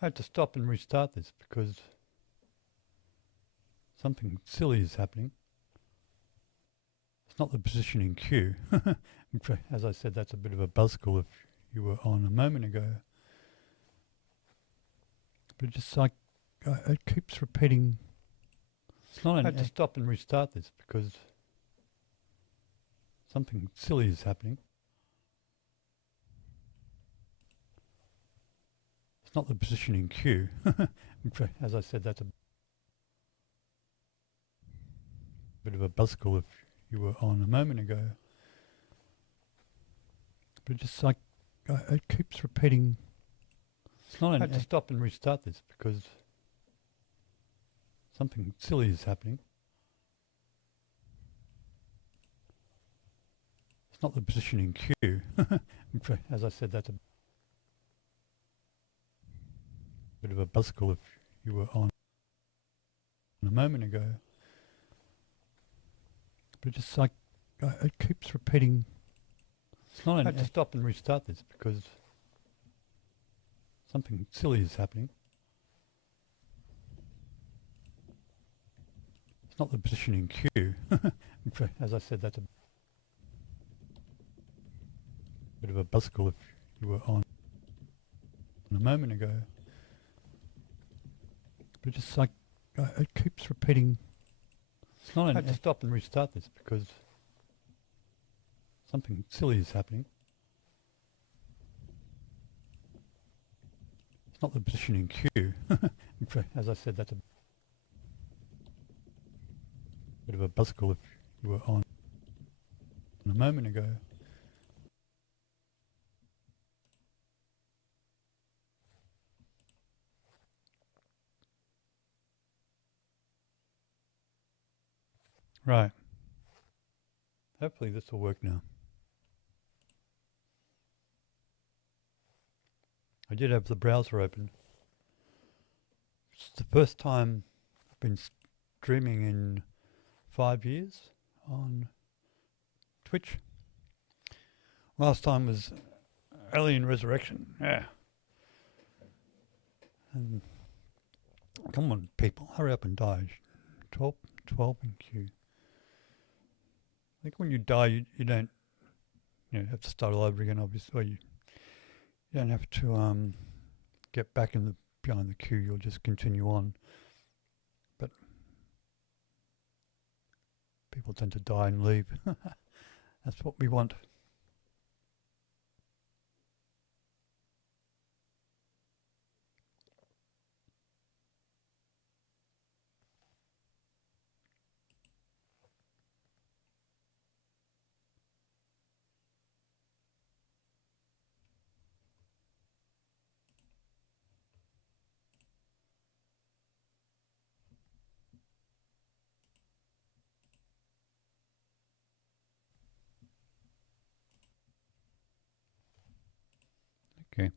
I had to stop and restart this because something silly is happening. It's not the positioning cue. As I said, that's a bit of a buzzkill if you were on a moment ago. But just like it keeps repeating. It's not. I had to stop and restart this because something silly is happening. It's not the positioning cue. As I said, that's a bit of a buzzkill if you were on a moment ago. But just like it keeps repeating. It's not. I had to stop and restart this because something silly is happening. It's not the positioning cue. As I said, that's a bit of a buzzkill if you were on a moment ago. But just like it keeps repeating. It's not. I had to stop and restart this because something silly is happening. It's not the positioning cue. As I said, that's a bit of a buzzkill if you were on a moment ago. But just like it keeps repeating. It's not. I had to stop and restart this because something silly is happening. It's not the positioning cue. As I said, that's a bit of a buzzkill if you were on a moment ago. Right. Hopefully this will work now. I did have the browser open. It's the first time I've been streaming in 5 years on Twitch. Last time was Alien Resurrection. Yeah. And come on, people, hurry up and die. 12 in queue. I think when you die, you don't have to start all over again, obviously. Or you don't have to get back behind the queue. You'll just continue on. But people tend to die and leave. That's what we want. Okay.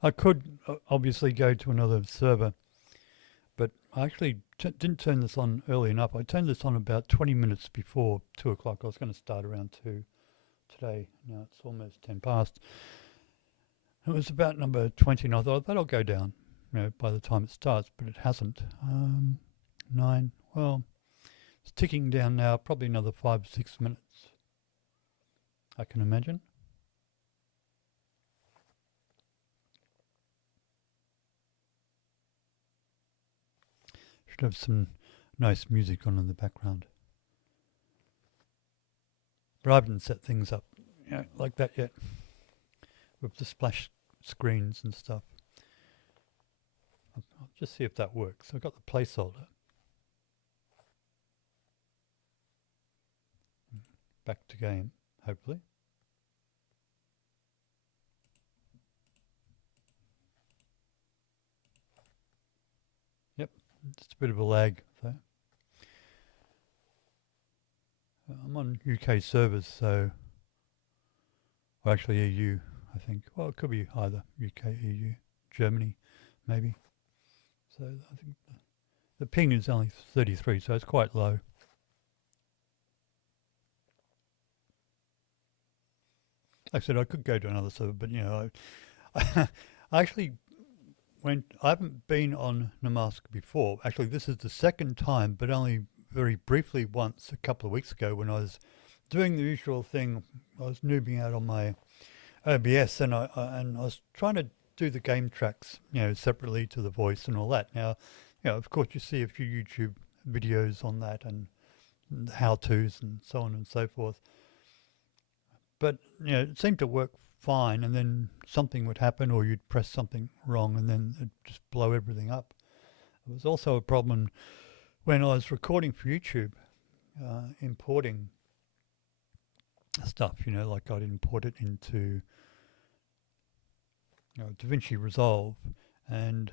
I could obviously go to another server, but I actually didn't turn this on early enough. I turned this on about 20 minutes before 2 o'clock. I was going to start around 2 today. Now it's almost 10 past. It was about number 20, and I thought that'll go down by the time it starts, but it hasn't. 9, well, it's ticking down now, probably another 5 6 minutes, I can imagine. should have some nice music on in the background. But I haven't set things up like that yet with the splash screens and stuff. I'll just see if that works. I've got the placeholder. Back to game, hopefully. Yep, just a bit of a lag there. I'm on UK servers, so, or actually EU, I think. Well, it could be either UK, EU, Germany, maybe. So I think the ping is only 33, so it's quite low. Like I said, I could go to another server, but I actually I haven't been on Namask before. Actually, this is the second time, but only very briefly once a couple of weeks ago when I was doing the usual thing. I was noobing out on my OBS, and I was trying to do the game tracks, separately to the voice and all that. Now, of course, you see a few YouTube videos on that and how-tos and so on and so forth. But it seemed to work fine, and then something would happen, or you'd press something wrong, and then it'd just blow everything up. There was also a problem when I was recording for YouTube, importing stuff. Like I'd import it into DaVinci Resolve, and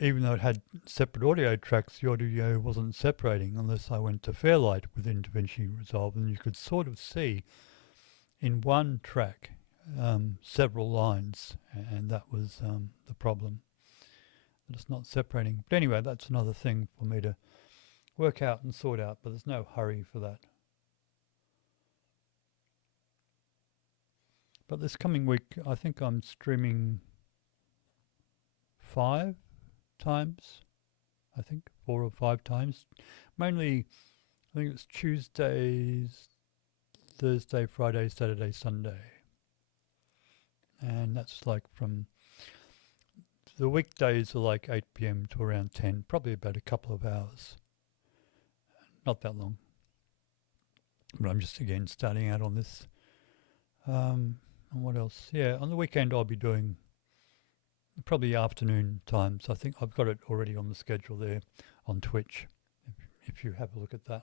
even though it had separate audio tracks, the audio wasn't separating unless I went to Fairlight within DaVinci Resolve, and you could sort of see in one track several lines, and that was the problem. That it's not separating. But anyway, that's another thing for me to work out and sort out, but there's no hurry for that. But this coming week, I think I'm streaming 5 times. I think 4 or 5 times. Mainly, I think it's Tuesdays, Thursday, Friday, Saturday, Sunday. And that's like from the weekdays are like 8 p.m. to around 10, probably about a couple of hours. Not that long. But I'm just again starting out on this. And what else? Yeah, on the weekend I'll be doing probably afternoon times. I think I've got it already on the schedule there on Twitch, if you have a look at that.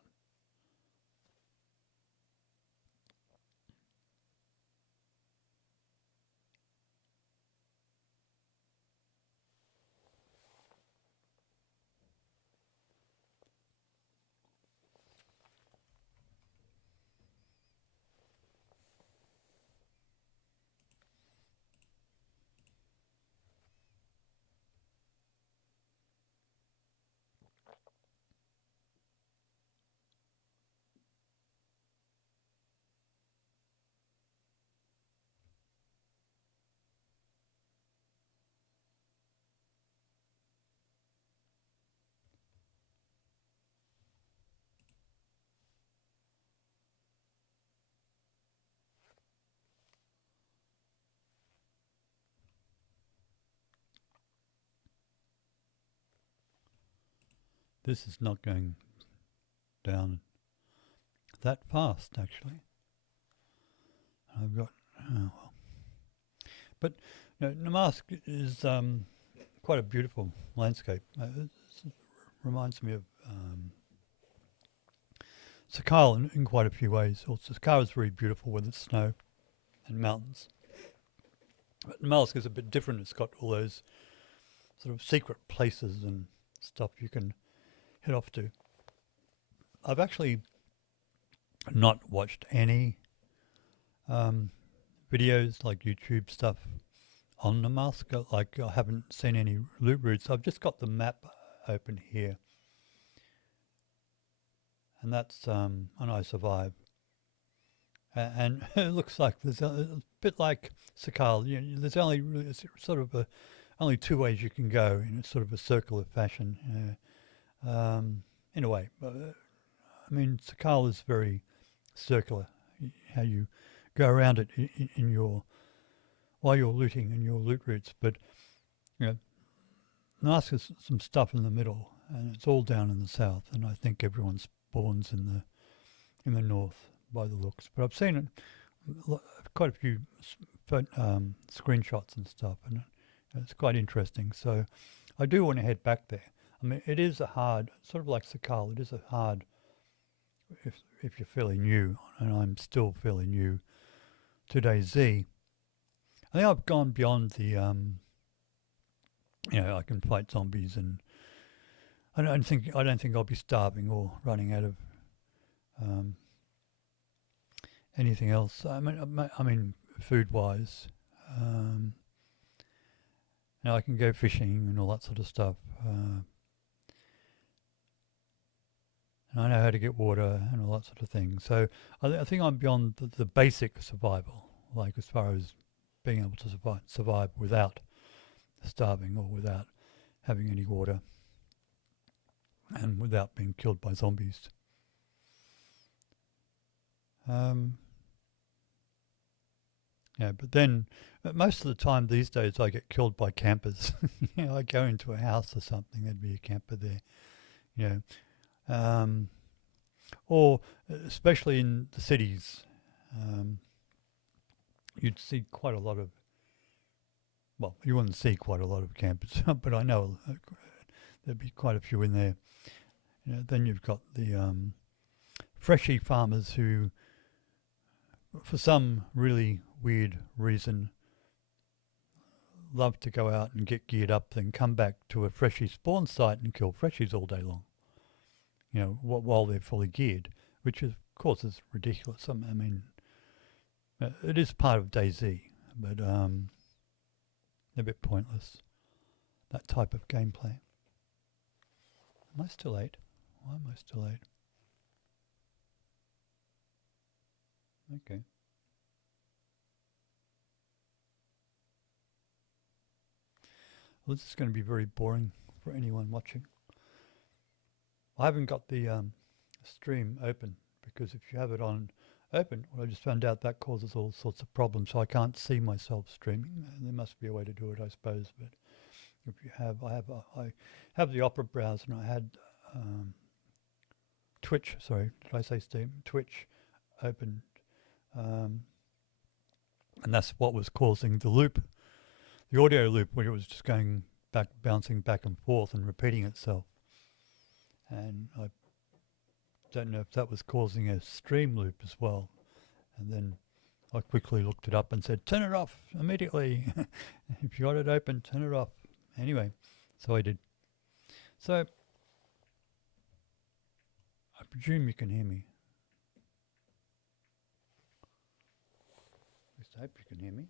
This is not going down that fast, actually. I've got, oh well. But Namask is quite a beautiful landscape. It reminds me of Sakal in quite a few ways. Also, Sakal is very beautiful with its snow and mountains. But Namask is a bit different. It's got all those sort of secret places and stuff you can head off to. I've actually not watched any videos like YouTube stuff on Namask. Like I haven't seen any loop routes. I've just got the map open here, and that's and I survive. And it looks like there's a bit like Sakal. There's only really sort of only 2 ways you can go in sort of a circular fashion. In a way, I mean, Sakal is very circular. How you go around it in your while you're looting in your loot routes, but Namask has some stuff in the middle, and it's all down in the south. And I think everyone spawns in the north by the looks. But I've seen it, quite a few screenshots and stuff, and it's quite interesting. So I do want to head back there. I mean, it is a hard, sort of like Sakal. It is a hard if you're fairly new, and I'm still fairly new to DayZ. I think I've gone beyond the I can fight zombies, and I don't think I'll be starving or running out of um, anything else. I mean, food wise, um, I can go fishing and all that sort of stuff. And I know how to get water and all that sort of thing. So I think I'm beyond the basic survival, like as far as being able to survive without starving or without having any water and without being killed by zombies. Um, yeah, but then most of the time these days I get killed by campers. I go into a house or something, there'd be a camper there. You or especially in the cities, um, you'd see quite a lot of. Well, you wouldn't see quite a lot of campers, but I know there'd be quite a few in there. Then you've got the freshie farmers who, for some really weird reason, love to go out and get geared up, then come back to a freshie spawn site and kill freshies all day long. While they're fully geared, which of course is ridiculous. I mean, it is part of DayZ, but a bit pointless. That type of gameplay. Am I still 8? Why am I still 8? Okay. Well, this is going to be very boring for anyone watching. I haven't got the stream open because if you have it on open, well, I just found out that causes all sorts of problems. So I can't see myself streaming. There must be a way to do it, I suppose. But if you have, I have the Opera browser, and I had Twitch. Sorry, did I say Steam? Twitch open, and that's what was causing the loop, the audio loop, where it was just going back, bouncing back and forth, and repeating itself. And I don't know if that was causing a stream loop as well. And then I quickly looked it up and said, turn it off immediately. If you got it open, turn it off. Anyway, so I did. So I presume you can hear me. At least I hope you can hear me.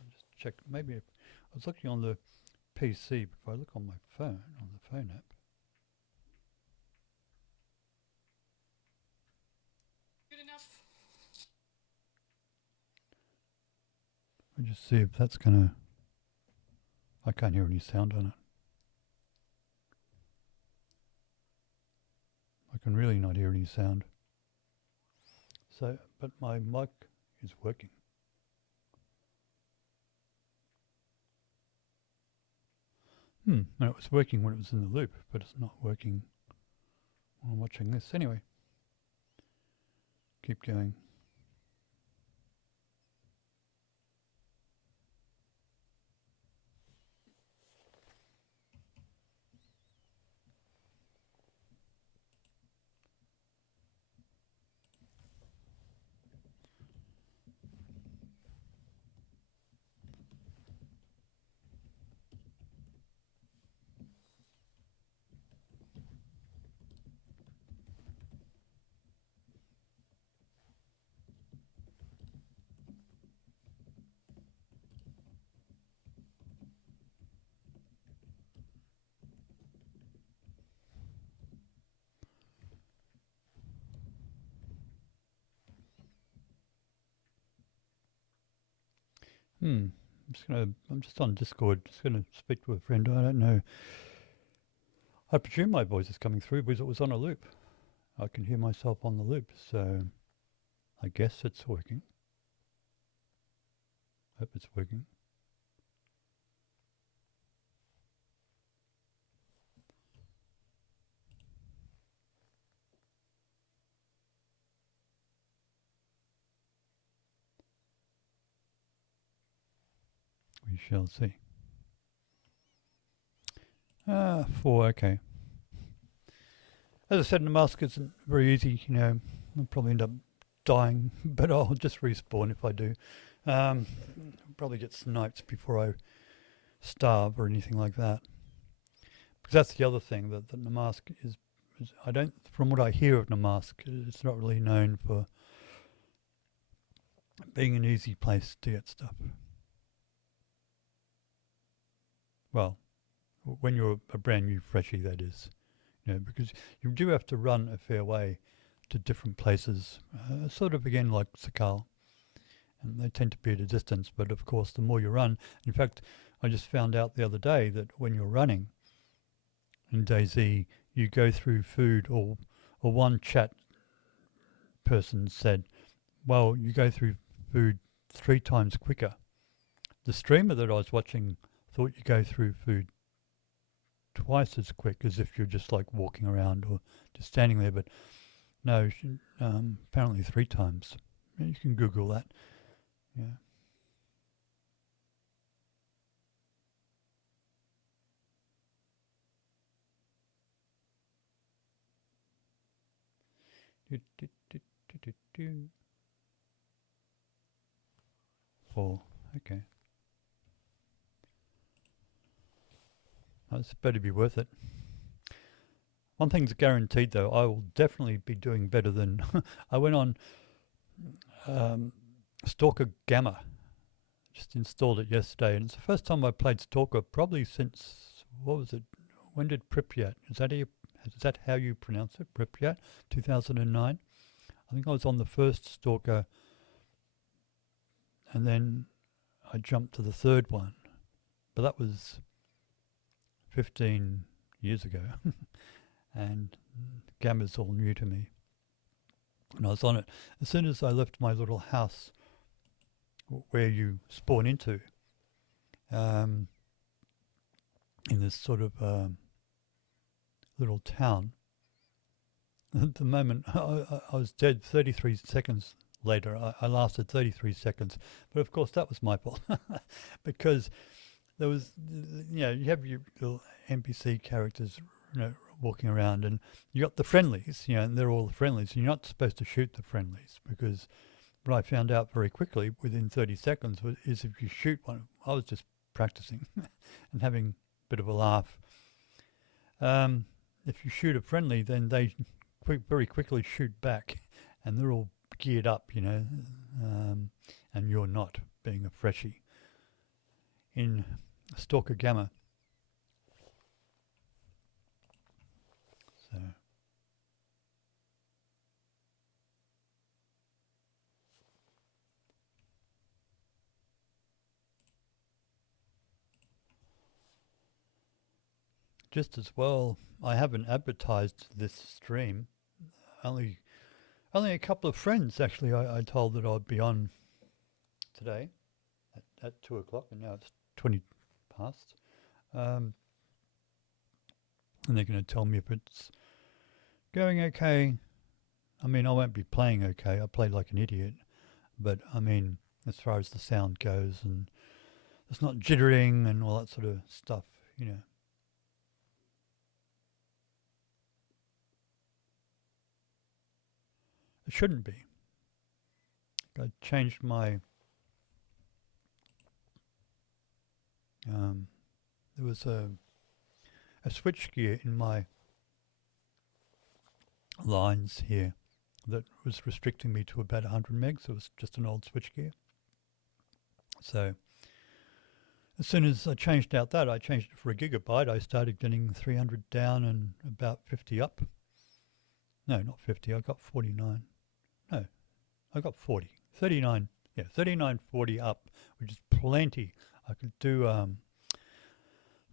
I'll just check. Maybe if I was looking on the PC, but if I look on my phone, on the phone app. Good enough. I'll just see if that's gonna. I can't hear any sound on it. I can really not hear any sound. So, but my mic is working. No, it was working when it was in the loop, but it's not working while I'm watching this. Anyway, keep going. I'm just on Discord, just gonna speak to a friend. I don't know. I presume my voice is coming through because it was on a loop. I can hear myself on the loop, so I guess it's working. Hope it's working. shall see. 4, okay. As I said, Namask isn't very easy, I'll probably end up dying, but I'll just respawn if I do. Probably get sniped before I starve or anything like that. Because that's the other thing, that Namask is I don't, from what I hear of Namask, it's not really known for being an easy place to get stuff. Well, when you're a brand new freshie, that is. Because you do have to run a fair way to different places, sort of again like Sakal. And they tend to be at a distance, but of course the more you run, in fact, I just found out the other day that when you're running in DayZ, you go through food, or one chat person said, well, you go through food 3 times quicker. The streamer that I was watching thought you go through food twice as quick as if you're just like walking around or just standing there, but no, apparently 3 times. You can Google that. Yeah. Do. 4. Okay. That's better be worth it. One thing's guaranteed though, I will definitely be doing better than I went on Stalker Gamma. Just installed it yesterday, and it's the first time I played Stalker probably since, what was it? When did Pripyat? Is that how you pronounce it? Pripyat, 2009. I think I was on the first Stalker, and then I jumped to the third one, but that was 15 years ago, and Gamma's all new to me. And I was on it as soon as I left my little house where you spawn into, in this sort of little town. At the moment, I was dead 33 seconds later. I lasted 33 seconds. But of course, that was my fault. Because there was, you have your little NPC characters, walking around, and you got the friendlies, and they're all the friendlies. And you're not supposed to shoot the friendlies, because what I found out very quickly, within 30 seconds, is if you shoot one, I was just practicing and having a bit of a laugh. If you shoot a friendly, then they very quickly shoot back, and they're all geared up, and you're not, being a freshie in Stalker Gamma. So just as well, I haven't advertised this stream. Only a couple of friends actually I told that I'd be on today at 2 o'clock, and now it's 20 past. And they're going to tell me if it's going okay. I mean, I won't be playing okay. I play like an idiot. But, I mean, as far as the sound goes, and it's not jittering and all that sort of stuff, It shouldn't be. I changed my... there was a switch gear in my lines here that was restricting me to about 100 megs. It was just an old switch gear. So as soon as I changed out that, I changed it for a gigabyte. I started getting 300 down and about 50 up. No, not 50. I got 49. No, I got 40. 39. Yeah, 39, 40 up, which is plenty. I could do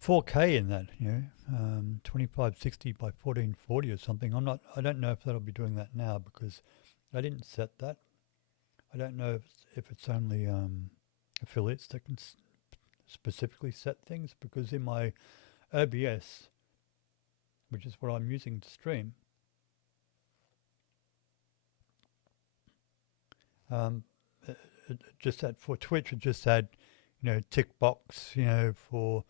4K in that, 2560 by 1440 or something. I don't know if that'll be doing that now, because I didn't set that. I don't know if it's only affiliates that can specifically set things, because in my OBS, which is what I'm using to stream, it just had, for Twitch, it just had tick box, for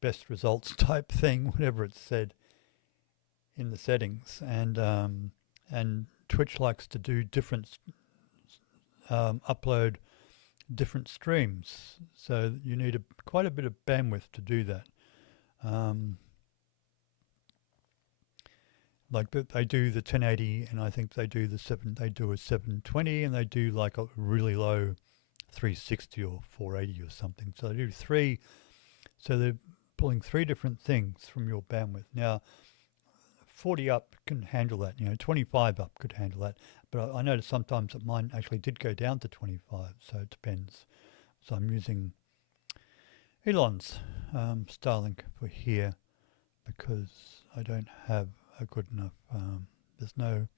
best results type thing, whatever it said in the settings, and Twitch likes to do different upload different streams, so you need quite a bit of bandwidth to do that. Um, like they do the 1080, and I think they do a 720, and they do like a really low 360 or 480 or something. So they do three. So they're pulling three different things from your bandwidth. Now, 40 up can handle that. 25 up could handle that. But I noticed sometimes that mine actually did go down to 25. So it depends. So I'm using Elon's Starlink for here because I don't have a good enough. There's no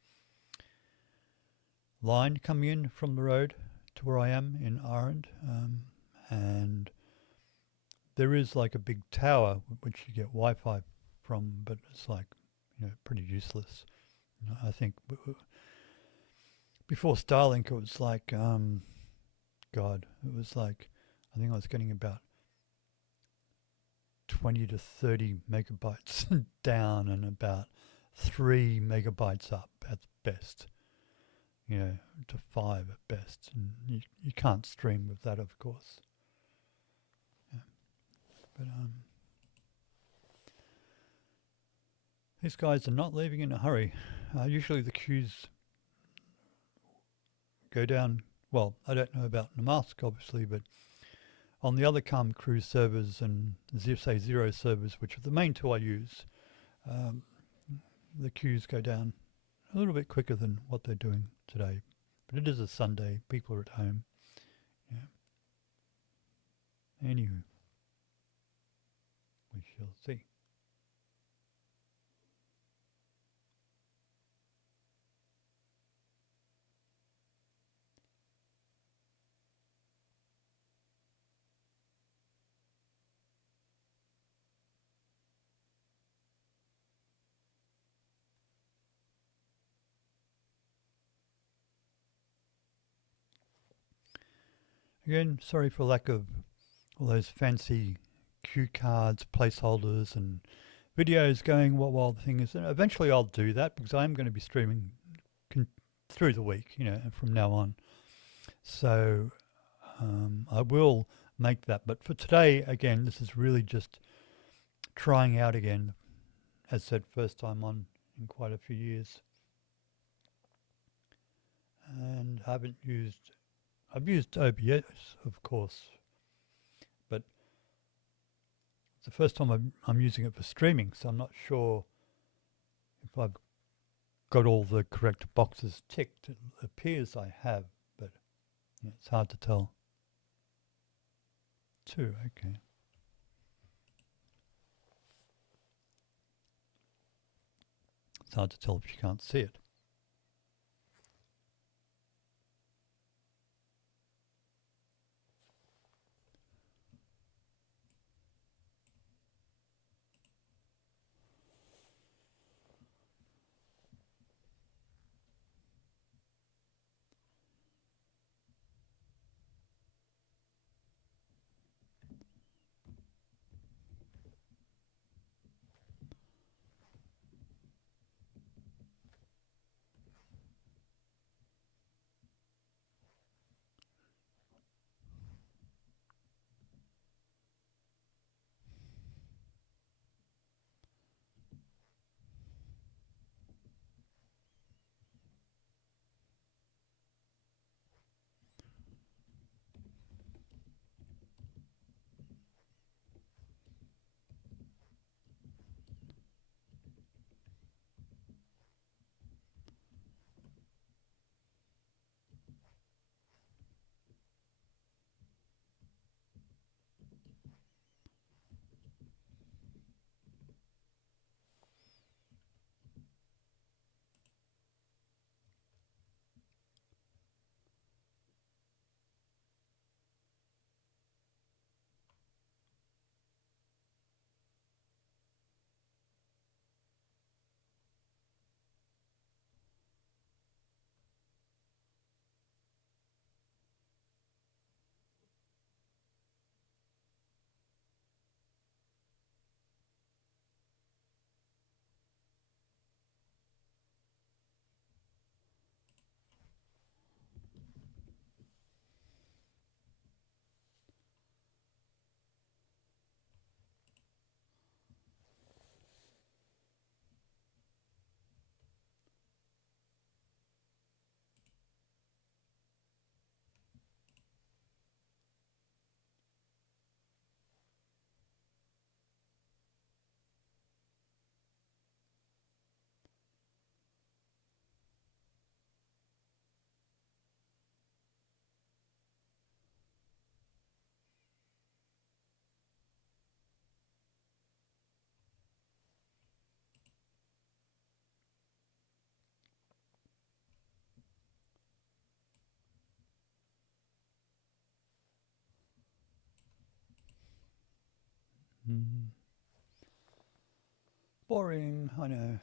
line coming in from the road to where I am in Ireland, and there is like a big tower which you get Wi-Fi from, but it's like pretty useless. I think before Starlink, it was like God, it was like I think I was getting about 20 to 30 megabytes down and about 3 megabytes up at best, to 5 at best. And you can't stream with that, of course. Yeah. But these guys are not leaving in a hurry. Usually the queues go down. Well, I don't know about Namask, obviously, but on the other Calm Cruise servers and say Zero servers, which are the main two I use, the queues go down a little bit quicker than what they're doing today. But it is a Sunday. People are at home. Yeah. Anywho, we shall see. Again, sorry for lack of all those fancy cue cards, placeholders, and videos going while the thing is. And eventually, I'll do that because I am going to be streaming through the week, from now on. So I will make that. But for today, again, this is really just trying out again. As said, first time on in quite a few years, and I've used OBS, of course, but it's the first time I'm using it for streaming, so I'm not sure if I've got all the correct boxes ticked. It appears I have, but it's hard to tell. 2, okay. It's hard to tell if you can't see it. Boring, I know.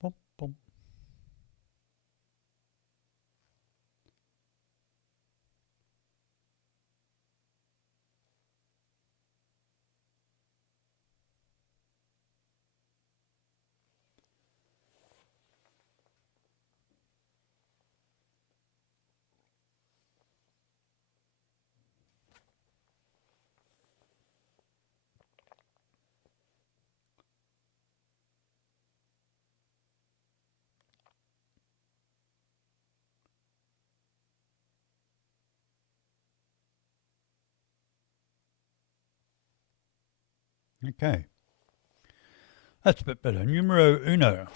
Bum, bum. Okay, that's a bit better. Numero uno.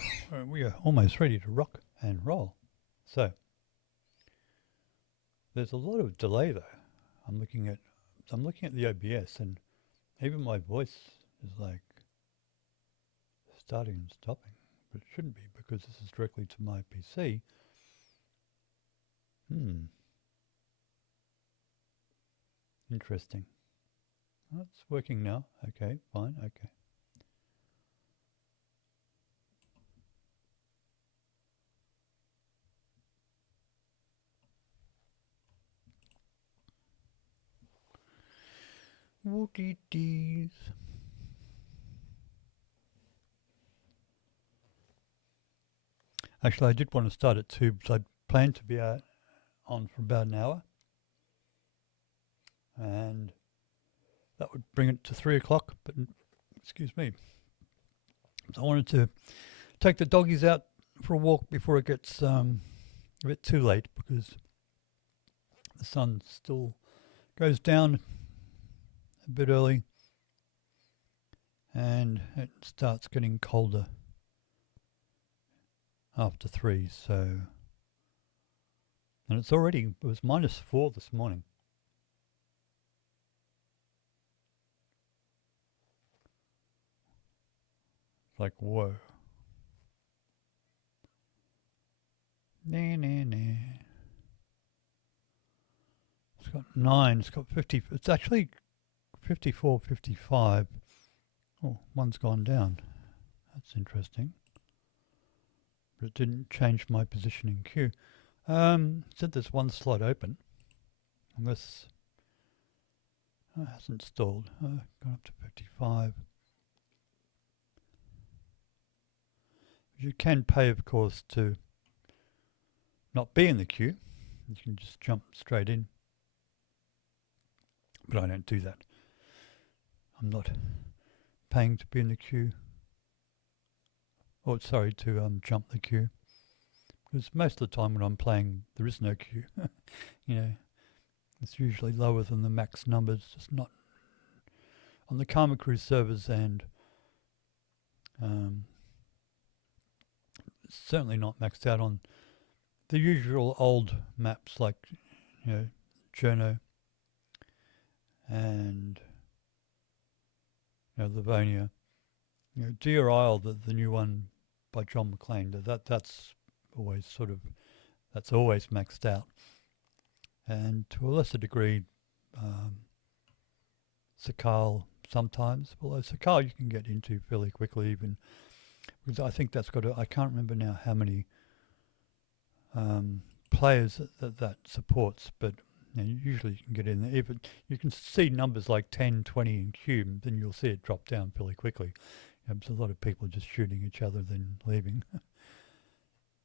We are almost ready to rock and roll. So, there's a lot of delay though. I'm looking at I'm looking at the OBS, and even my voice is like starting and stopping, but it shouldn't be because this is directly to my PC. Interesting. Oh, it's working now. Okay, fine. Okay. Wookie dees. Actually, I did want to start at 2 because I'd planned to be on for about an hour. And that would bring it to 3 o'clock. But, excuse me. So I wanted to take the doggies out for a walk before it gets a bit too late because the sun still goes down a bit early and it starts getting colder after 3. So, and it was -4 this morning. It's like, whoa. Nah, nah, nah. It's got 9. It's got 50. It's actually 54, 55. Oh, one's gone down. That's interesting. But it didn't change my position in queue. Said there's one slot open. Unless it hasn't stalled. Gone up to 55. You can pay, of course, to not be in the queue. You can just jump straight in. But I don't do that. I'm not paying to be in the queue. Oh, sorry, to jump the queue. Because most of the time when I'm playing, there is no queue. You know, it's usually lower than the max numbers. Just not on the Karma Cruise servers, and certainly not maxed out on the usual old maps like, Journo and Livonia. Deer Isle, the new one by John McClane, that's always maxed out. And to a lesser degree, Sakal sometimes, although Sakal you can get into fairly quickly, even because I think that's I can't remember now how many players that supports, but usually you can get in there. Even you can see numbers like 10, 20 in queue, then you'll see it drop down fairly quickly. There's a lot of people just shooting each other then leaving.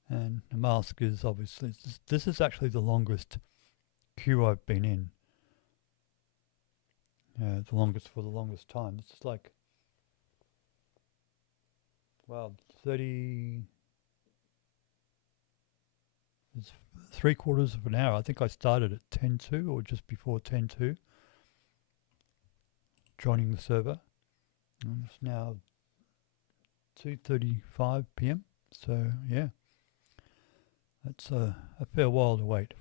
And the mask is obviously, this is actually the longest queue I've been in. The longest for the longest time. It's like, well, 30, it's 3/4 of an hour. I think I started at 10:02 or just before 10:02, joining the server. And it's now 2:35 p.m. So, yeah, that's a fair while to wait.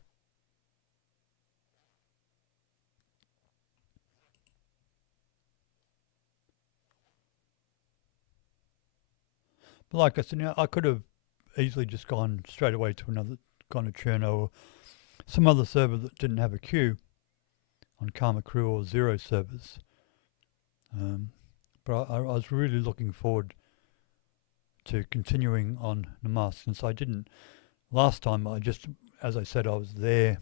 But like I said, I could have easily just gone straight away to gone to Cherno or some other server that didn't have a queue on Karma Crew or Zero servers. But I was really looking forward to continuing on Namask since I didn't last time. As I said, I was there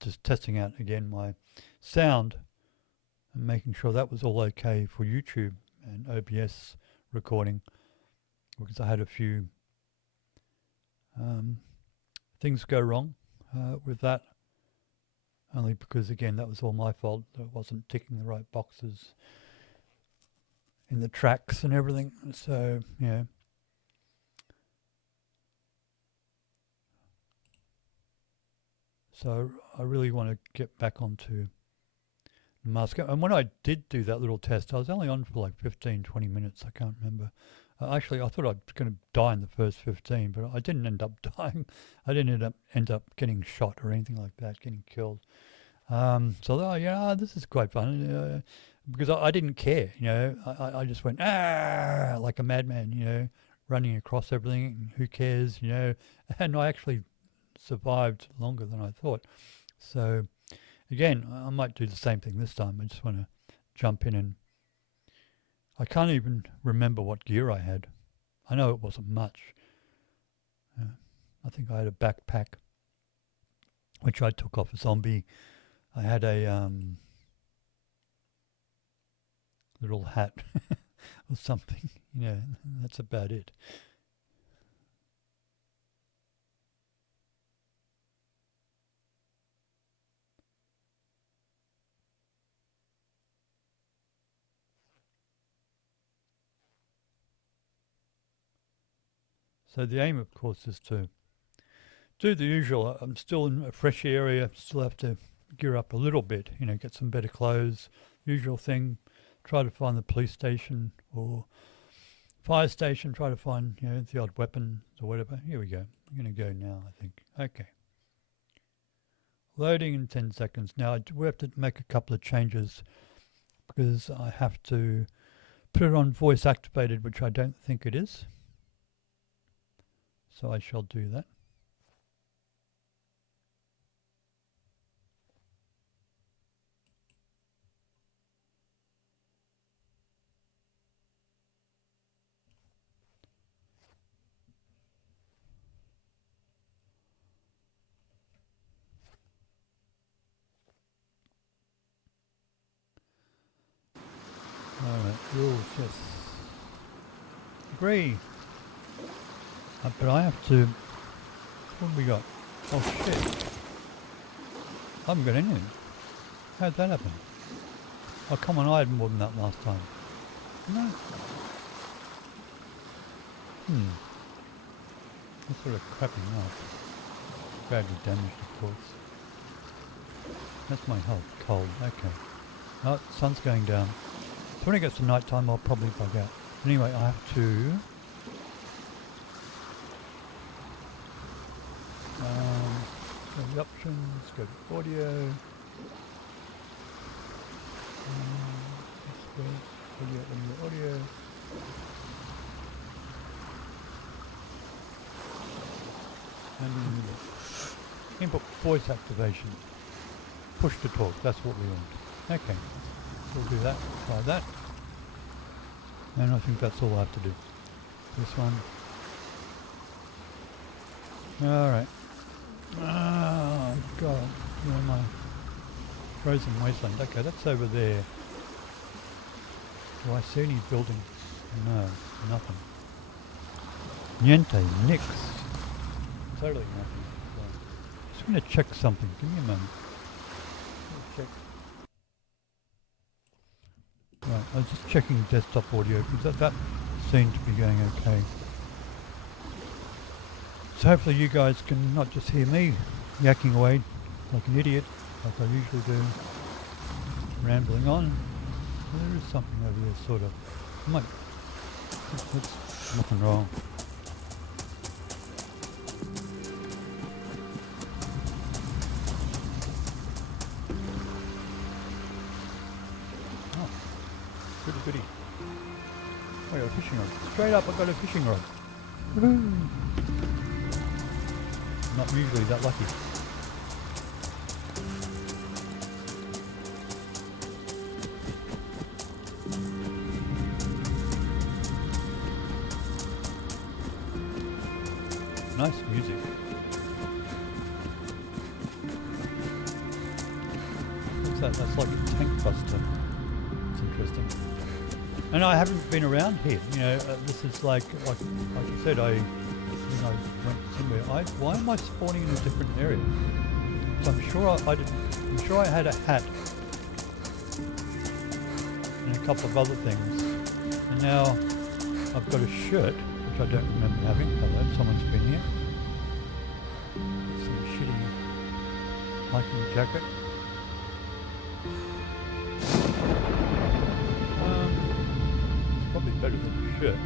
just testing out again my sound and making sure that was all okay for YouTube and OBS recording, because I had a few things go wrong with that, only because again that was all my fault. I wasn't ticking the right boxes in the tracks and everything. So yeah. So I really want to get back onto the mask. And when I did do that little test, I was only on for like 15, 20 minutes. I can't remember. Actually, I thought I was going to die in the first 15, but I didn't end up dying. I didn't end up getting shot or anything like that, getting killed. So yeah, this is quite fun because I didn't care. I just went like a madman. Running across everything. Who cares? And I actually survived longer than I thought. So again, I might do the same thing this time. I just want to jump in, and I can't even remember what gear I had. I know it wasn't much. I think I had a backpack, which I took off a zombie. I had a little hat or something. That's about it. So the aim, of course, is to do the usual. I'm still in a fresh area, still have to gear up a little bit, get some better clothes, usual thing. Try to find the police station or fire station, try to find, the odd weapon or whatever. Here we go. I'm going to go now, I think. Okay. Loading in 10 seconds. Now, we have to make a couple of changes because I have to put it on voice activated, which I don't think it is. So I shall do that. Alright, rules, yes. Agree. But I have to... What have we got? Oh shit. I haven't got anything. How'd that happen? Oh come on, I had more than that last time. No. That's sort of crappy up. Badly damaged, of course. That's my health. Cold. Okay. Oh, sun's going down. So when it gets to night time, I'll probably bug out. Anyway, I have to... go to the options, go to audio. Audio. And input voice activation. Push to talk, that's what we want. Okay, so we'll do that, try that. And I think that's all I have to do. This one. Alright. Oh god, my frozen wasteland. Okay, that's over there. Do I see any buildings? No, nothing. Niente, nix. Totally nothing. So, just going to check something. Give me a moment. Check. Right, I was just checking desktop audio because that seemed to be going okay. So hopefully you guys can not just hear me yakking away like an idiot, like I usually do, rambling on. There is something over there, sort of. That's nothing wrong. Oh, goody goody. Wait, I think fishing rod. Straight up, I got a fishing rod. Woohoo! Not usually that lucky. Nice music. What's that? That's like a tank buster. It's interesting. And I haven't been around here. You know, this is like I said, I went somewhere. Why am I spawning in a different area? So I'm sure I'm sure I had a hat and a couple of other things, and now I've got a shirt which I don't remember having. Hello, someone's been here. Some shitty hiking jacket. It's probably better than a shirt.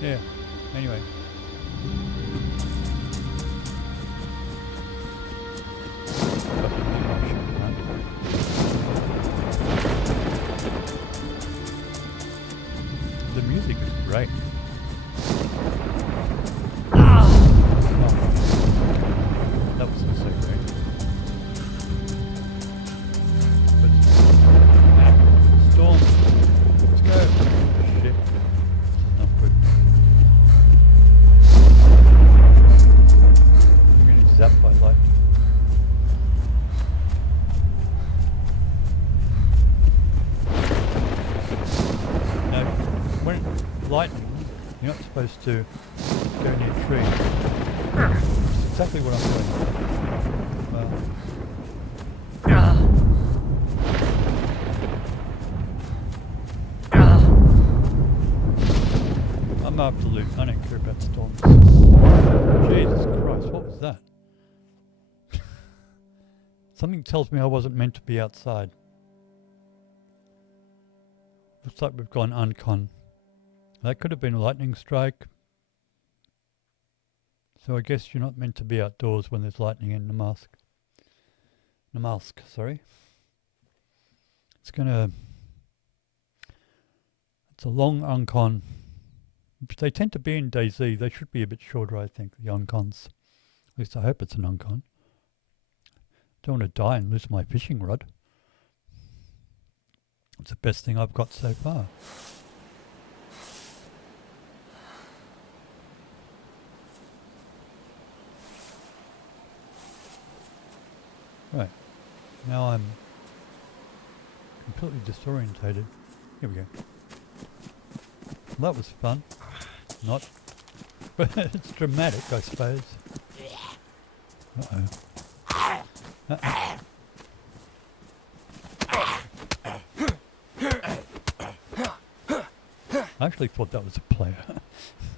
Yeah, anyway. The music is great. That was so great. But, storm. Let's go. Shit. Not good. I'm getting zapped by lightning. Now, when lightning, you're not supposed to go near trees. That's exactly what I'm doing. I'm after loot. I don't care about storms. Jesus Christ, what was that? Something tells me I wasn't meant to be outside. Looks like we've gone uncon. That could have been a lightning strike. So I guess you're not meant to be outdoors when there's lightning in Namask. Namask, sorry. It's a long uncon. They tend to be in DayZ. They should be a bit shorter, I think, the uncons. At least I hope it's an uncon. Don't want to die and lose my fishing rod. It's the best thing I've got so far. Right. Now I'm completely disorientated. Here we go. Well, that was fun. Not. But it's dramatic, I suppose. Uh-oh. Uh-oh. I actually thought that was a player.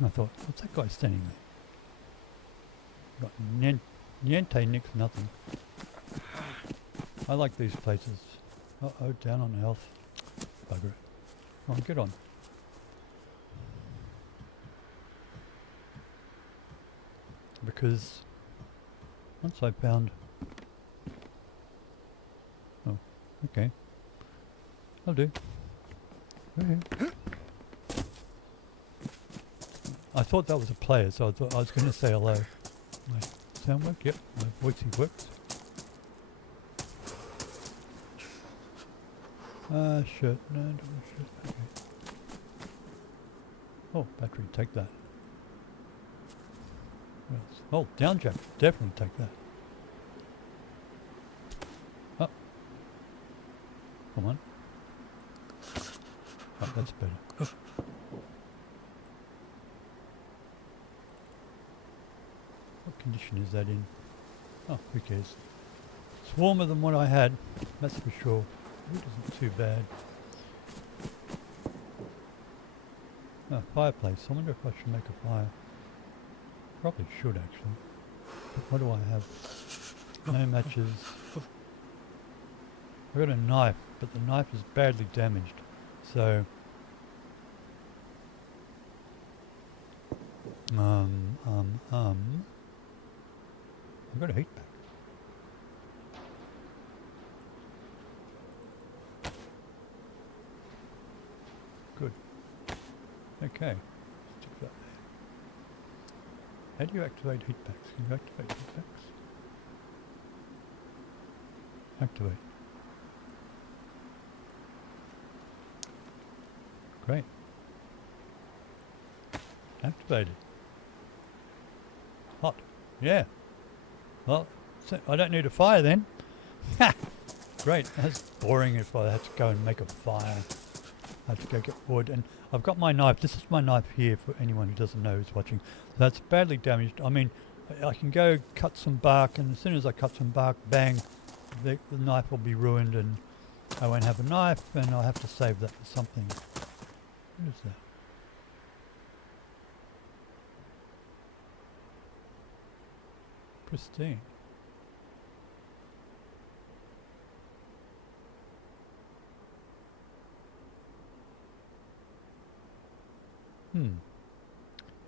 I thought, what's that guy standing there? Got niente, nix, nothing. I like these places. Uh-oh, down on health. Bugger it. Come on, get on. Because once I found... Oh, okay. I'll do. Okay. I thought that was a player, so I thought I was going to say hello. My sound work? Yep, my voicey works. Shirt. No, don't want shirt. Okay. Oh, battery, take that. What else? Oh, down jack. Definitely take that. Oh. Come on. Oh, that's better. Oh. What condition is that in? Oh, who cares? It's warmer than what I had, that's for sure. It isn't too bad. Oh, fireplace. I wonder if I should make a fire. Probably should, actually. What do I have? No matches. I've got a knife, but the knife is badly damaged. So... I've got a heat pack. good. Okay. Stick that there. How do you activate heat packs? Can you activate heat packs? Activate. Great. Activated. Hot. Yeah. Well, so I don't need a fire then. Ha! Great. That's boring if I had to go and make a fire. I have to go get wood. And I've got my knife. This is my knife here for anyone who doesn't know who's watching. That's badly damaged. I mean, I can go cut some bark, and as soon as I cut some bark, bang, the knife will be ruined and I won't have a knife, and I'll have to save that for something. What is that? Pristine.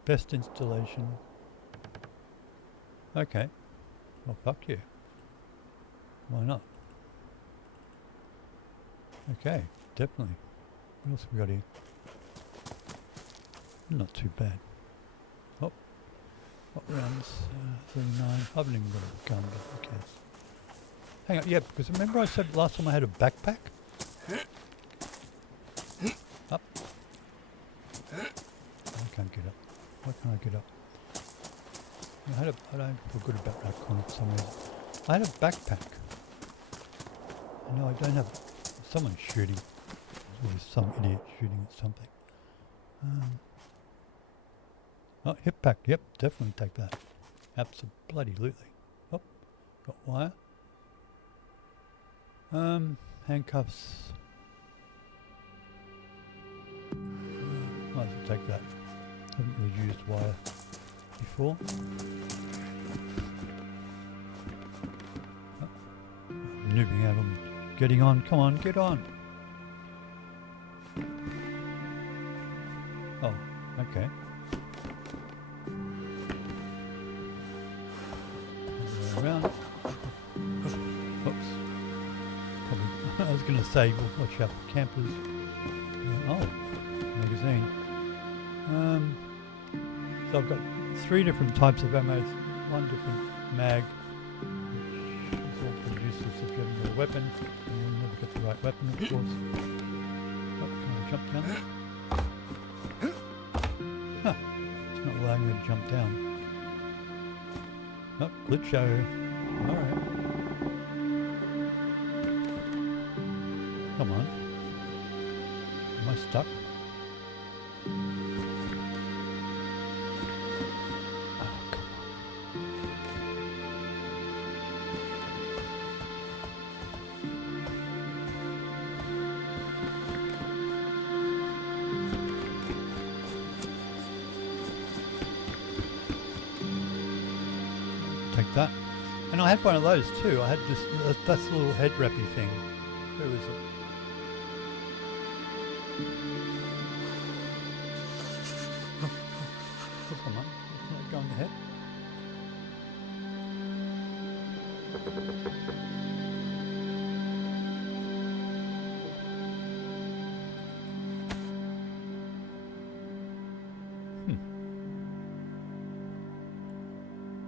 Best installation. Okay. Well, fuck you. Why not? Okay, definitely. What else have we got here? Not too bad. Oh, what rounds? 39. I haven't even got a gun, but who cares? Hang on, yeah, because remember I said last time I had a backpack? Up. I can't get up. Why can't I get up? I don't feel good about that corner for some reason. I had a backpack. No, I don't have. Someone's shooting. There's some idiot shooting at something. Oh, hip pack. Yep, definitely take that. Absolutely. Oh, got wire. Handcuffs. Might as well take that. Haven't really used wire before. Oh, I'm noobing out on getting on. Come on, get on. Oh, okay. Around. Oops. Probably. I was going to say, watch out for campers. Oh, magazine. So I've got 3 different types of ammo. 1 different mag, which is all produces if you have a weapon, and you'll never get the right weapon, of course. Oh, can I jump down there? Huh, it's not allowing me to jump down. Oh, glitch show. Alright. Come on. Am I stuck? Take that. And I had one of those too. I had this that's a little head wrappy thing. Where is it? Oh, come on. Isn't that going ahead?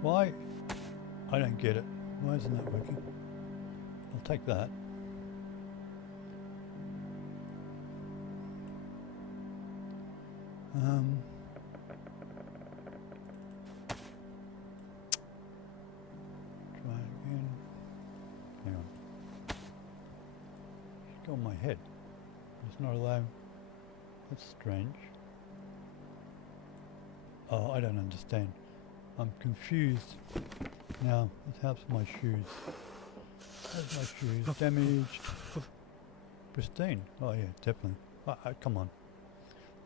Why? I don't get it. Why isn't that working? I'll take that. Try it again. Hang on. It's got my head. It's not allowing. That's strange. Oh, I don't understand. I'm confused. Now, let's have my shoes. There's my shoes. Damaged. Pristine. Oh yeah, definitely. Come on.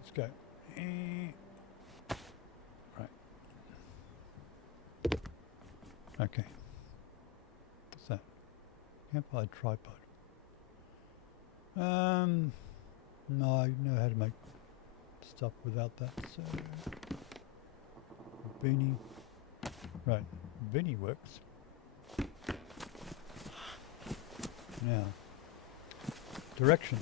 Let's go. Right. Okay. What's that? Campfire tripod. No, I know how to make stuff without that, so beanie. Right, beanie works. Now, direction.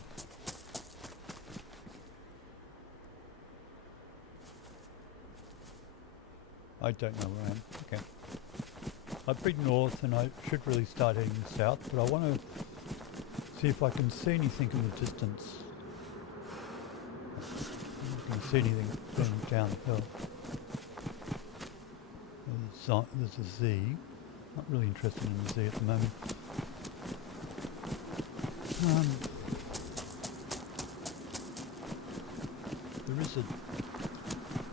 I don't know where I am. Okay. I've been north and I should really start heading south, but I want to see if I can see anything in the distance. I can see anything going down the hill. There's a Z. Not really interested in the Z at the moment. There is a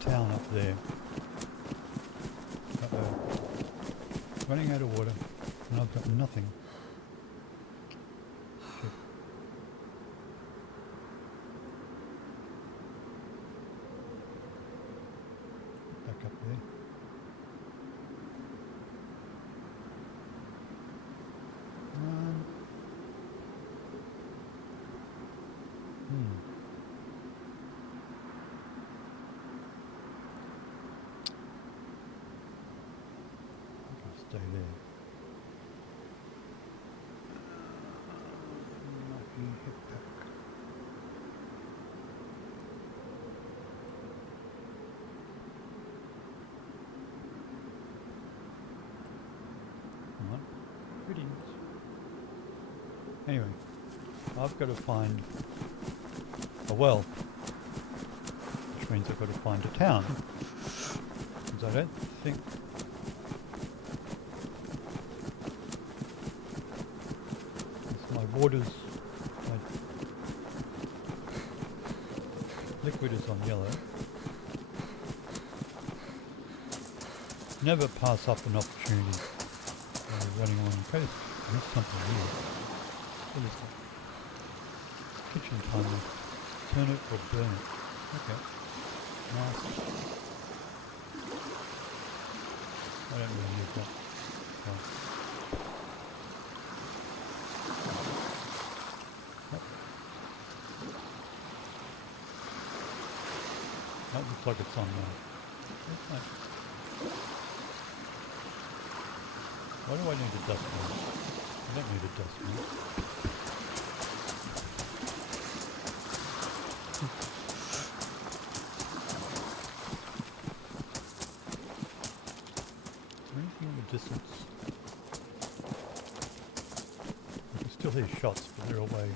town up there. Uh-oh. Running out of water, and I've got nothing. Shit. Back up there. Stay there. Might be hit back. Come on. Pretty nice. Anyway, I've got to find a well, which means I've got to find a town. Because I don't think my water's, my liquid is on yellow. Never pass up an opportunity running along the coast. There's something here. What is that? Kitchen timer. Turn it or burn it. Okay. Nice. I don't really use that. Oh. That looks like it's on there. Why do I need a dustbin? I don't need a dustbin. Anything in the distance? I can still hear shots, but they're away.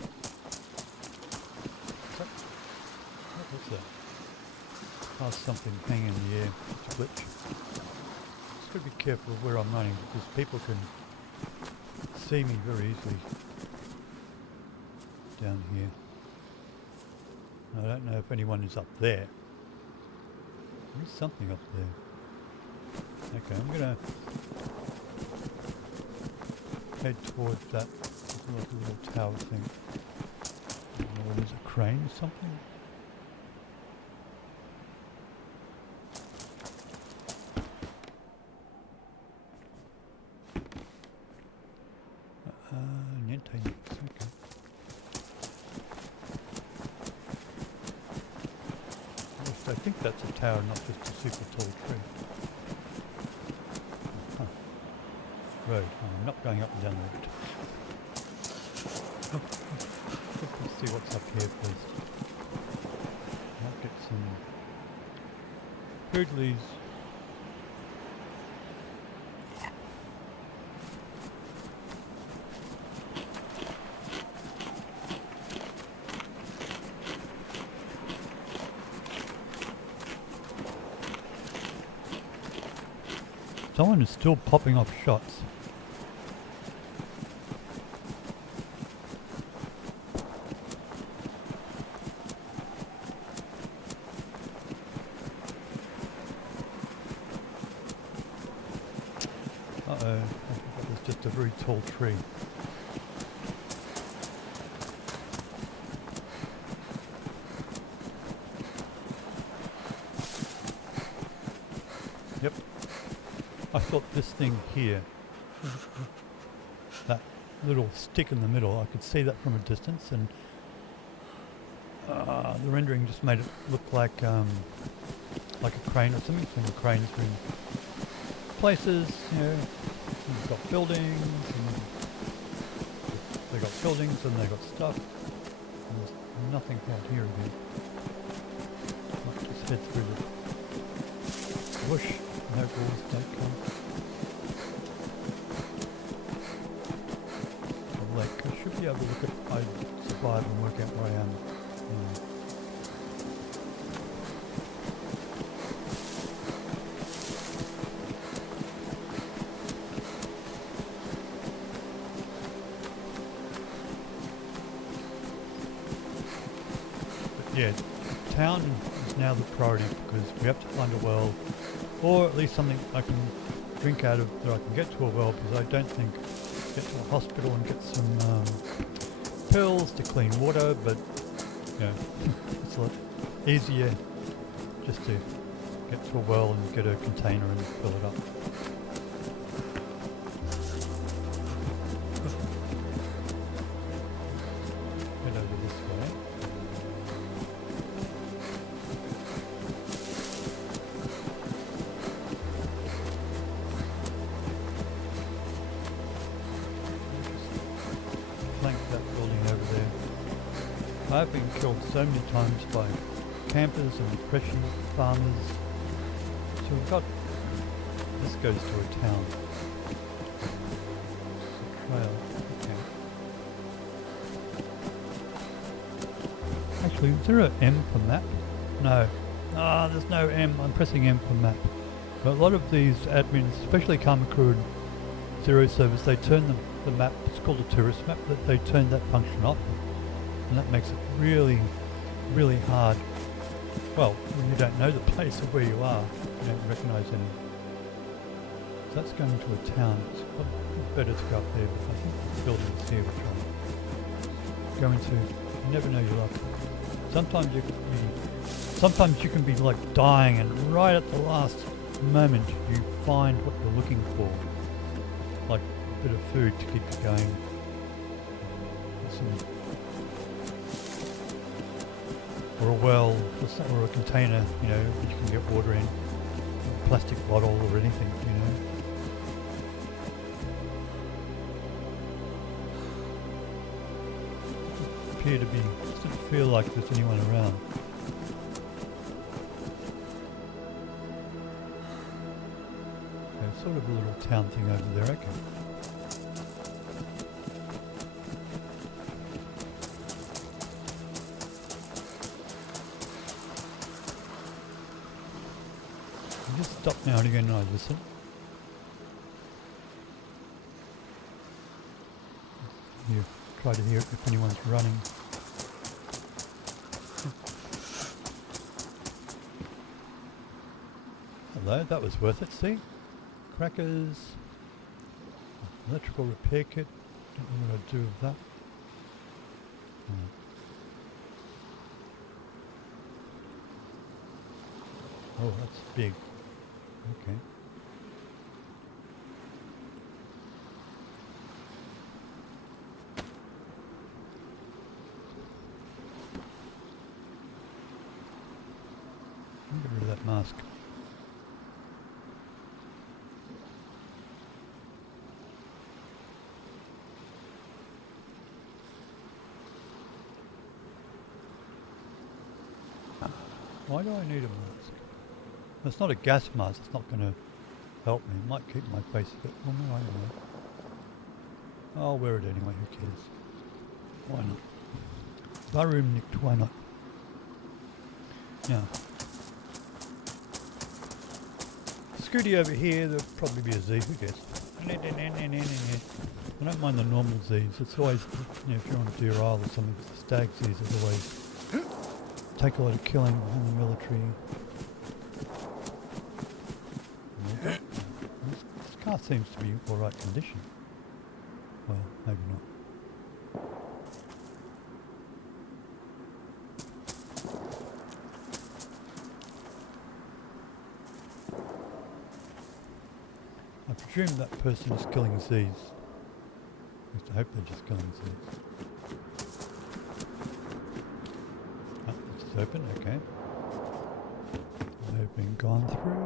What's that? Past something hanging in the air. It's a glitch. Just got to be careful of where I'm running because people can see me very easily down here. I don't know if anyone is up there. There's something up there. Okay, I'm gonna head towards that like a little tower thing. I don't know whether there's a crane or something. Okay. Yes, I think that's a tower, not just a super tall tree. Huh. Road. Oh, I'm not going up and down the road. Let's see what's up here first. Might get some poodlies. Someone is still popping off shots. Uh-oh, I think that was just a very tall tree. Yep. I thought this thing here, that little stick in the middle, I could see that from a distance, and the rendering just made it look like a crane or something. And the cranes been places, you know, you've got buildings, and they got buildings and they got stuff, and there's nothing out here again. Let's just head through the bush. No rules don't come. Like, I should be able to look at I survive and work out where I am. But yeah, town is now the priority because we have to find a well, or at least something I can drink out of that I can get to a well, because I don't think get to the hospital and get some pills to clean water, but you know, it's a lot easier just to get to a well and get a container and fill it up. Head over this way. Flank that building over there. I've been killed so many times by campers and depression farmers. So we've got, this goes to a town. It's a trail, okay. Actually, is there an M for map? No. Ah, there's no M. I'm pressing M for map. But a lot of these admins, especially Kamakura Zero Service, they turn the map, it's called a tourist map, that they turn that function off. And that makes it really, really hard. Well, when you don't know the place of where you are, you don't recognise any. So that's going to a town. It's better to go up there, but I think the building's here which I'm going to. You never know your luck. Sometimes you can be like dying, and right at the last moment you find what you're looking for. Like a bit of food to keep you going. Or a well, or a container, you know, that you can get water in, a plastic bottle or anything, you know. Doesn't appear to be, doesn't feel like there's anyone around. Okay, sort of a little town thing over there, okay. Just stop now and again and I listen. You try to hear if anyone's running. Hello, that was worth it, see? Crackers. Electrical repair kit. Don't know what I'd do with that. Oh, that's big. Okay. Get rid of that mask. Why do I need a mask? It's not a gas mask, it's not going to help me. It might keep my face a bit warmer, I don't know. I'll wear it anyway, who cares? Why not? Barroom nicked, why not? Yeah. Scooty over here, there'll probably be a Z, who cares? I don't mind the normal Zs, it's always, you know, if you're on a deer isle or something, the stag Zs are always take a lot of killing in the military. This car seems to be in alright condition. Well, maybe not. I presume that person is killing Zs. At least I hope they're just killing Zs. Oh, this is open, okay. They've been gone through.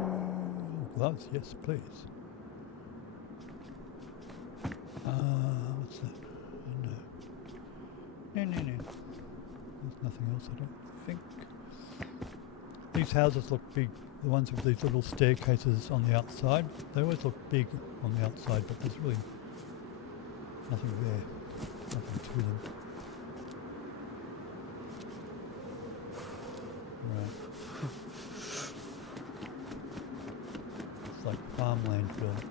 Gloves, yes, please. What's that? No. No. There's nothing else, I don't think. These houses look big, the ones with these little staircases on the outside, they always look big on the outside, but there's really nothing there, nothing to them. Right. It's like farmland built.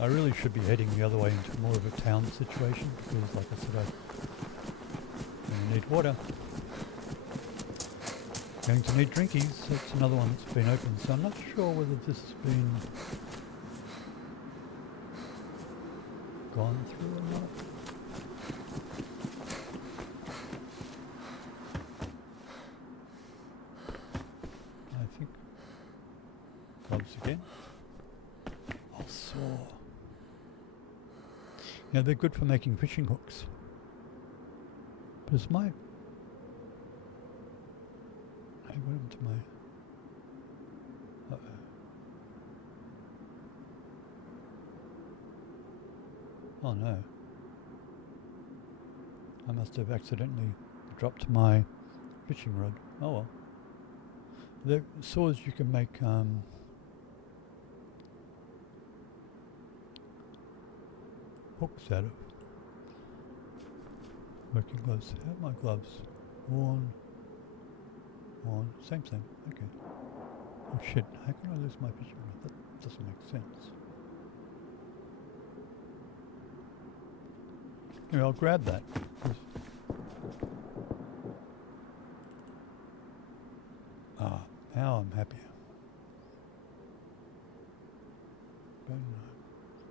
I really should be heading the other way into more of a town situation because, like I said, I'm going to need water. Going to need drinkies. That's another one that's been open, so I'm not sure whether this has been gone through or not. I think gloves again. Oh, saw. Yeah, they're good for making fishing hooks. But it's my... Hey, what happened to my... Uh-oh. Oh no. I must have accidentally dropped my fishing rod. Oh well. The saws you can make hooks out of. Working gloves. How are my gloves? Worn. Same. Okay. Oh shit, how can I lose my fishing rod? That doesn't make sense. Anyway, I'll grab that. Ah, now I'm happier. Bone knife,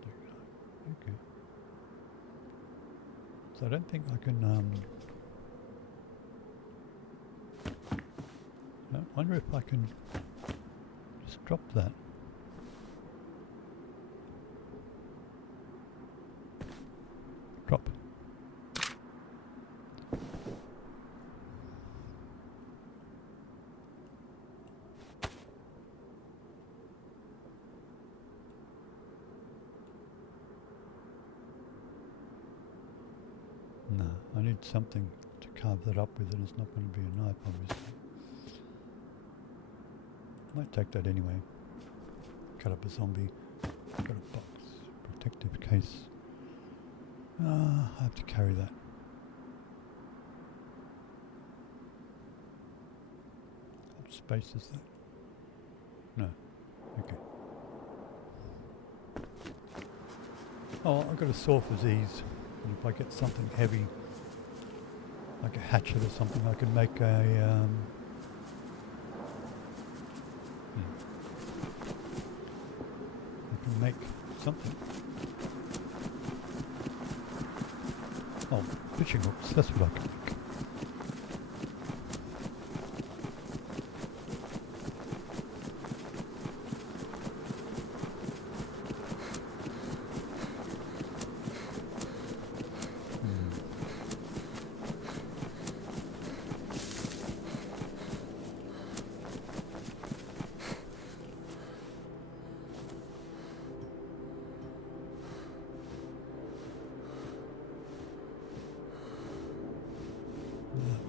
stick knife. Okay. So I don't think I can I wonder if I can just drop that. Drop. No, I need something to carve that up with, and it's not going to be a knife, obviously. Might take that anyway. Cut up a zombie. Got a box. Protective case. I have to carry that. How much space is that? No. Okay. Oh, I've got a saw for these. And if I get something heavy, like a hatchet or something, I can make a... I can make something. Oh, fishing hooks, that's what I can make.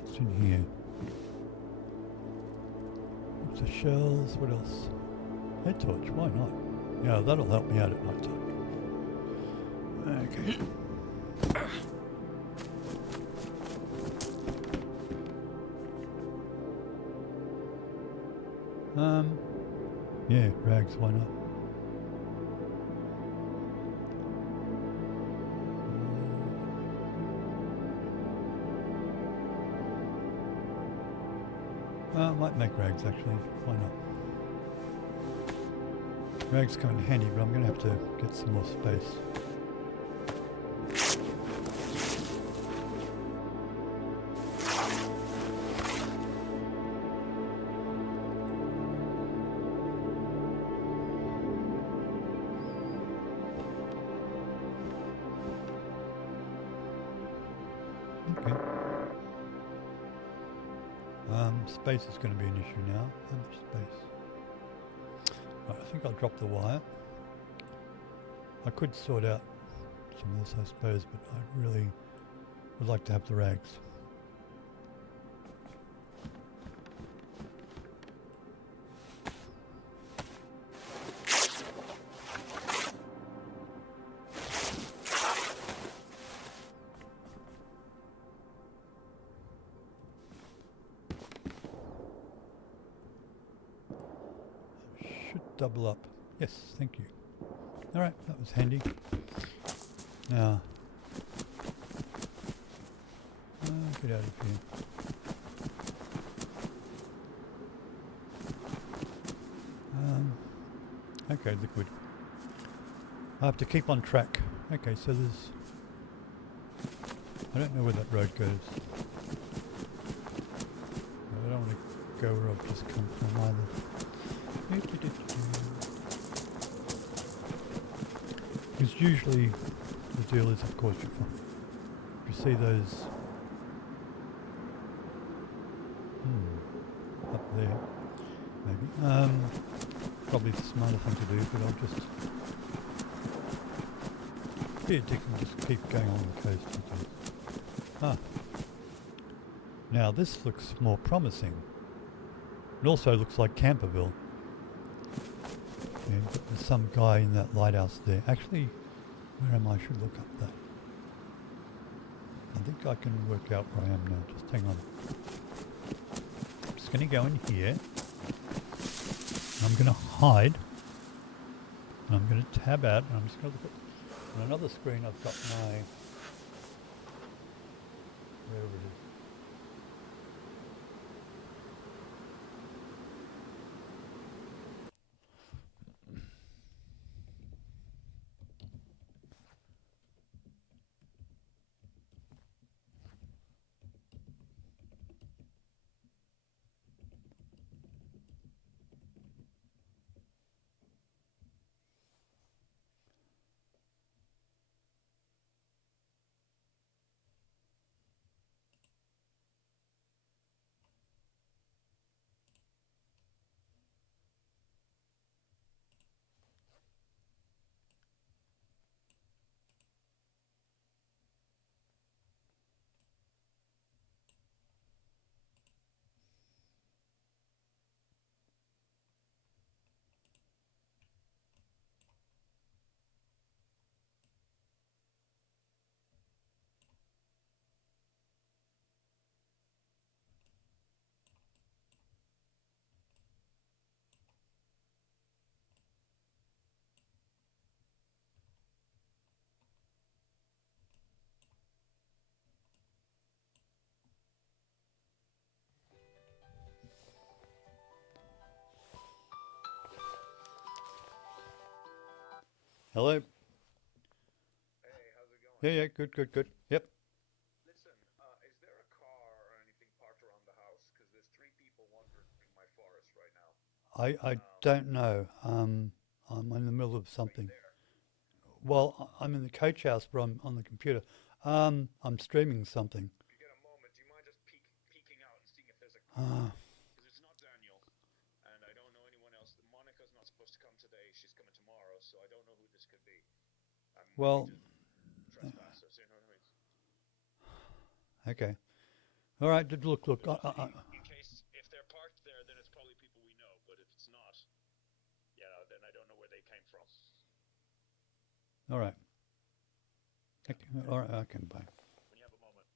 What's in here? Lots of shells, what else? Head torch, why not? Yeah, that'll help me out at night time. Okay. Yeah, rags, why not? I might make rags actually, why not? Rags come in handy, but I'm going to have to get some more space. Okay. Space is going to be an issue now. How much space? think I'll drop the wire. I could sort out some of this, I suppose, but I really would like to have the rags. Should double up. Yes, thank you. Alright, that was handy. Now, get out of here. Okay, liquid. I have to keep on track. Okay, so there's... I don't know where that road goes. I don't want to go where I've just come from either. Because usually the deal is, of course, you see those up there, maybe. Probably the smarter thing to do, but I'll just be a dick and just keep going on the coast. Now this looks more promising. It also looks like Camperville. Yeah, but there's some guy in that lighthouse there. Actually, where am I? I should look up that. I think I can work out where I am now. Just hang on. I'm just going to go in here. I'm going to hide. And I'm going to tab out. And I'm just going to look at... On another screen I've got my... Wherever it is. Hello? Hey, how's it going? Yeah, good. Yep. Listen, is there a car or anything parked around the house? Because there's three people wandering my forest right now. I don't know. I'm in the middle of Wait something. there. Well, I'm in the coach house, but I'm on the computer. I'm streaming something. If you get a moment, do you mind just peeking out and seeing if there's a car? Uh, Because it's not Daniel, and I don't know anyone else. Monica's not supposed to come today. She's coming tomorrow, so I don't know who this could be. I'm well, ready to trespass, so you know what I mean? okay. All right. Look. In case, if they're parked there, then it's probably people we know. But if it's not, then I don't know where they came from. All right. Okay. All right. Okay. Bye. When you have a moment.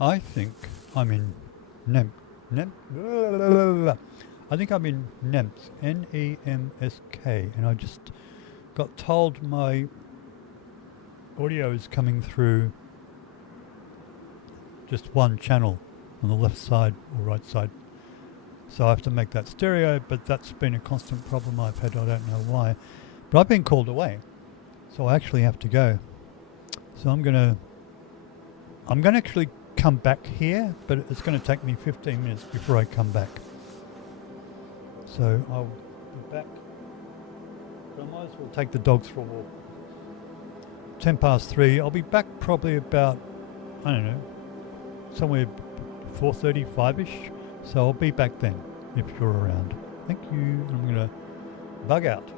I think I'm in Nem. I think I'm in Nemsk. Nemsk, and I just got told my audio is coming through just one channel on the left side or right side. So I have to make that stereo, but that's been a constant problem I've had. I don't know why. But I've been called away. So I actually have to go. So I'm gonna actually come back here, but it's going to take me 15 minutes before I come back. So I'll be back. But I might as well take the dogs for a walk. 10 past 3. I'll be back probably about, I don't know, somewhere 4:30, 5ish. So I'll be back then if you're around. Thank you. I'm going to bug out.